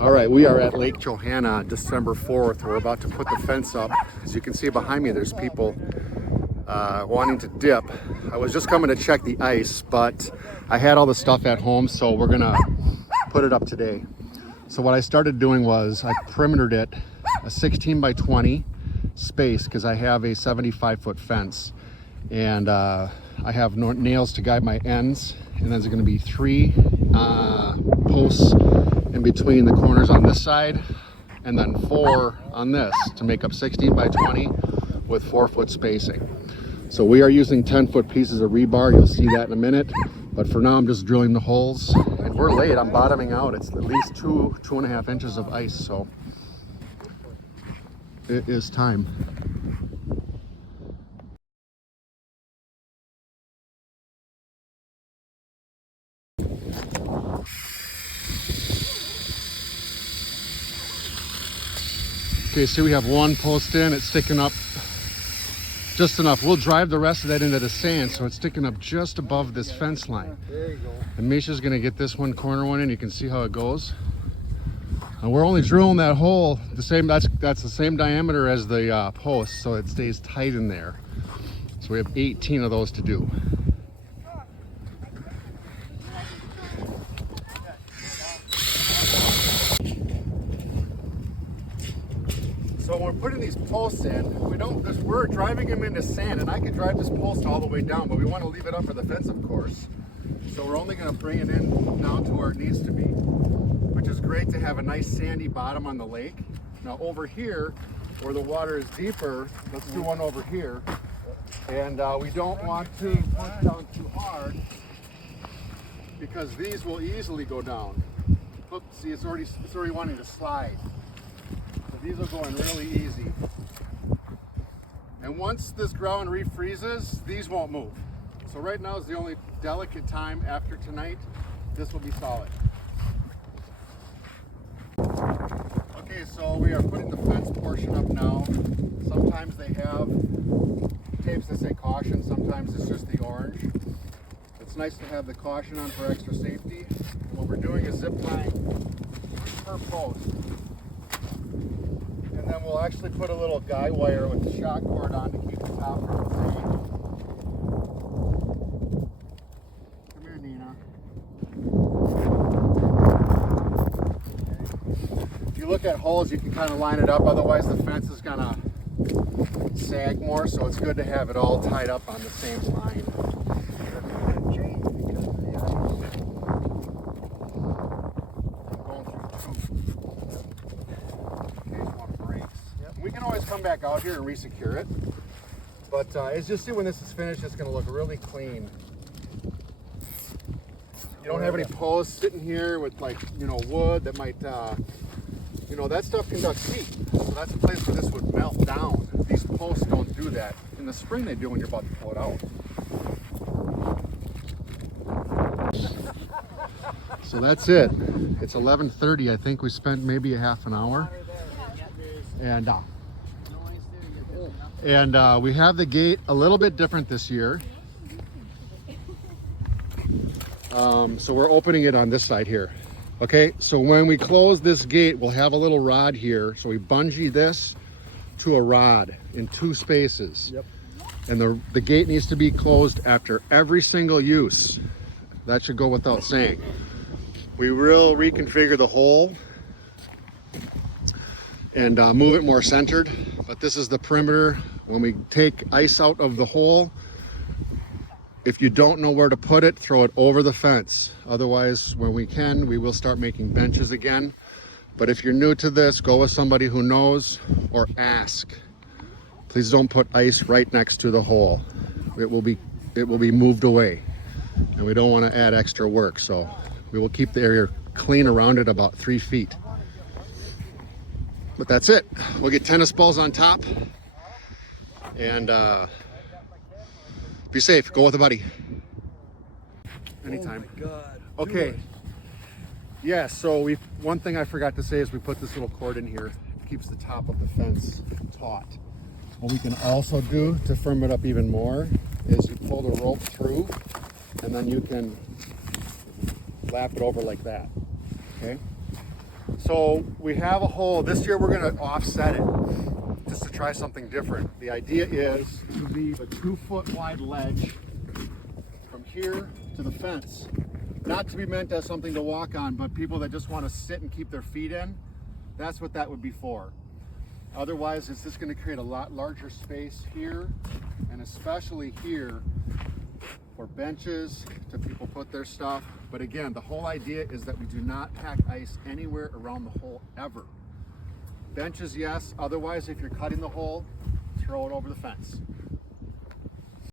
All right, we are at Lake Johanna, December 4th. We're about to put the fence up. As you can see behind me, there's people wanting to dip. I was just coming to check the ice, but I had all the stuff at home, so we're gonna put it up today. So what I started doing was I perimetered it a 16 by 20 space because I have a 75-foot fence, and I have nails to guide my ends, and there's going to be 3 posts in between the corners on this side, and then 4 on this to make up 16 by 20 with 4-foot spacing. So we are using 10-foot pieces of rebar. You'll see that in a minute. But for now, I'm just drilling the holes. And we're late. I'm bottoming out. It's at least 2.5 inches of ice. So it is time. Okay, so we have 1 post in. It's sticking up just enough. We'll drive the rest of that into the sand, so it's sticking up just above this fence line. There you go. And Misha's gonna get this corner one in. You can see how it goes. And we're only drilling that hole the same. That's the same diameter as the post, so it stays tight in there. So we have 18 of those to do. So when we're putting these posts in, we're driving them into sand, and I could drive this post all the way down, but we want to leave it up for the fence, of course. So we're only going to bring it in down to where it needs to be, which is great to have a nice sandy bottom on the lake. Now over here, where the water is deeper, let's do one over here. And we don't want to push down too hard because these will easily go down. Look, see, it's already wanting to slide. These are going really easy. And once this ground refreezes, these won't move. So right now is the only delicate time. After tonight, this will be solid. Okay, so we are putting the fence portion up now. Sometimes they have tapes that say caution, sometimes it's just the orange. It's nice to have the caution on for extra safety. And what we're doing is zip tying per post. And then we'll actually put a little guy wire with the shock cord on to keep the top from safe. Come here, Nina. Okay. If you look at holes, you can kind of line it up. Otherwise, the fence is going to sag more. So it's good to have it all tied up on the same line. We can always come back out here and re-secure it, but as you see, when this is finished, it's going to look really clean. You don't have any posts sitting here with, like, wood that might, that stuff conducts heat, so that's a place where this would melt down. These posts don't do that. In the spring they do when you're about to pull it out. So that's it. It's 11:30. I think we spent maybe a half an hour. And we have the gate a little bit different this year. So we're opening it on this side here. Okay, so when we close this gate, we'll have a little rod here. So we bungee this to a rod in 2 spaces. Yep. And the gate needs to be closed after every single use. That should go without saying. We will reconfigure the hole and move it more centered, but this is the perimeter. When we take ice out of the hole, if you don't know where to put it, throw it over the fence. Otherwise, when we can, we will start making benches again. But if you're new to this, go with somebody who knows, or ask. Please don't put ice right next to the hole. It will be moved away, and we don't want to add extra work. So we will keep the area clean around it, about 3 feet. But that's it. We'll get tennis balls on top, and be safe. Go with a buddy. Anytime. Oh my God. Okay. Yeah, so one thing I forgot to say is we put this little cord in here. It keeps the top of the fence taut. What we can also do to firm it up even more is you pull the rope through, and then you can lap it over like that. Okay? So we have a hole. This year we're going to offset it just to try something different. The idea is to leave a 2-foot wide ledge from here to the fence. Not to be meant as something to walk on, but people that just want to sit and keep their feet in, that's what that would be for. Otherwise, it's just going to create a lot larger space here, and especially here for benches to people put their stuff. But again, the whole idea is that we do not pack ice anywhere around the hole ever. Benches, yes. Otherwise, if you're cutting the hole, throw it over the fence.